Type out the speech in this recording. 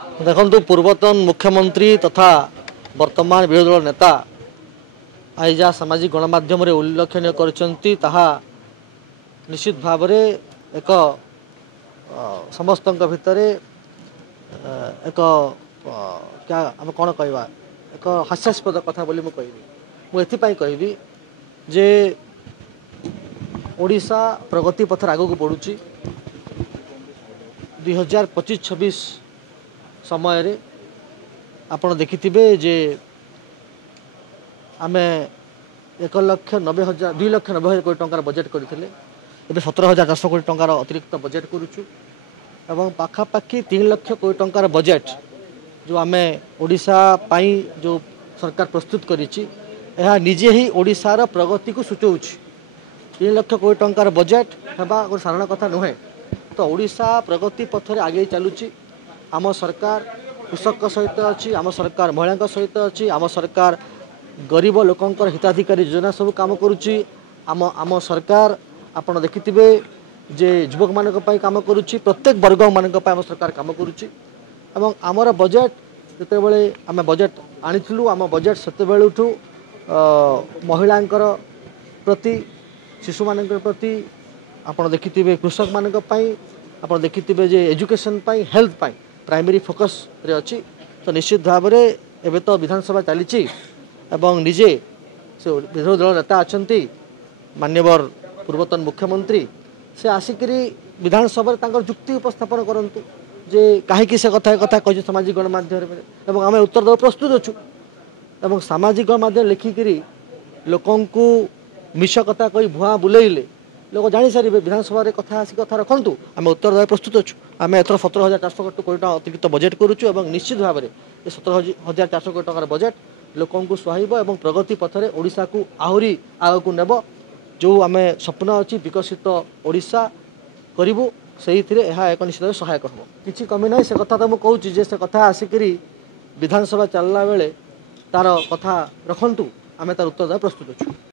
देखु पूर्वतन मुख्यमंत्री तथा वर्तमान विरोधी दल नेता आज जहाँ सामाजिक गणमाध्यम उल्लेखनीय कर निश्चित भाव एक समस्त भितर एक क्या आम कौन कहवा एक हास्यास्पद कथा बोली मुझे कहबी जे ओडिशा प्रगति पथर आग को बढ़ुची 2025-26 समय रे आपण देखिथिबे जे आमे 1,90,000 2,90,000 कोटी टंकार बजेट करथिले एबे 17,400 कोटी टंकार अतिरिक्त बजेट करूछु एवं पाखापाखि 3 लाख कोटी टंकार बजेट जो आमे ओडिशा पाई जो सरकार प्रस्तुत करिछि एहा निजे ही ओडिशार प्रगति को सूचौछि 3 लाख कोटी टंकार बजेट हेबा को साधारण कथा नुहे। तो ओडिशा प्रगति पथरे आगे चलुछि। आम सरकार कृषक सहित अच्छी, आम सरकार महिला सहित अच्छी, आम सरकार गरीब लोकंकर हिताधिकारी योजना सब काम करुच्ची। आम सरकार आपण देखिथिबे जे युवक मानक पई काम करुच्ची, प्रत्येक वर्ग मानक पई आम सरकार काम करुच्ची। एवं आमर बजेट जते बेले आम बजेट आनिथिलु आम बजेट सेते बेलुठु महिलांकर प्रति शिशु मानक प्रति आपण देखिथिबे कृषक मानक पई आपण देखिथिबे जे एजुकेशन पई हेल्थ पई प्राइमरी फोकस रे अच्छी। तो निश्चित भाव में एवं तो विधानसभा चली एवं निजे से विरोधी दल नेता अच्छा मान्यवर पूर्वतन मुख्यमंत्री से आसिकी विधानसभा जुक्ति उपस्थापन करूँ जे कहीं से कथा कही सामाजिक गणमाध्यम आम उत्तर देव प्रस्तुत अच्छु एवं सामाजिक गणमाध्यम लिखिकी लोक मिछ कथा कही भुआ बुलेइले लोक जानी सारे विधानसभा कथा आसिक कथा रखु आम उत्तर देव प्रस्तुत अच्छु। आम एथर 17,400 कोटी टका अतिरिक्त बजेट करुचु एवं निश्चित भाव में 17,400 कोटी टकर बजेट लोक सुहाइब एवं प्रगति पथरे ओडिशा को आहरी आगक नेब जो आम स्वप्न अच्छी विकसित ओडिशा करूँ से एक निश्चित सहायक हम किसी कमी ना से कथा तो मुझे कहूँ से कथा आसिक विधानसभा चलला बेले तार कथा रखु आम तार उत्तर देव प्रस्तुत अच्छु।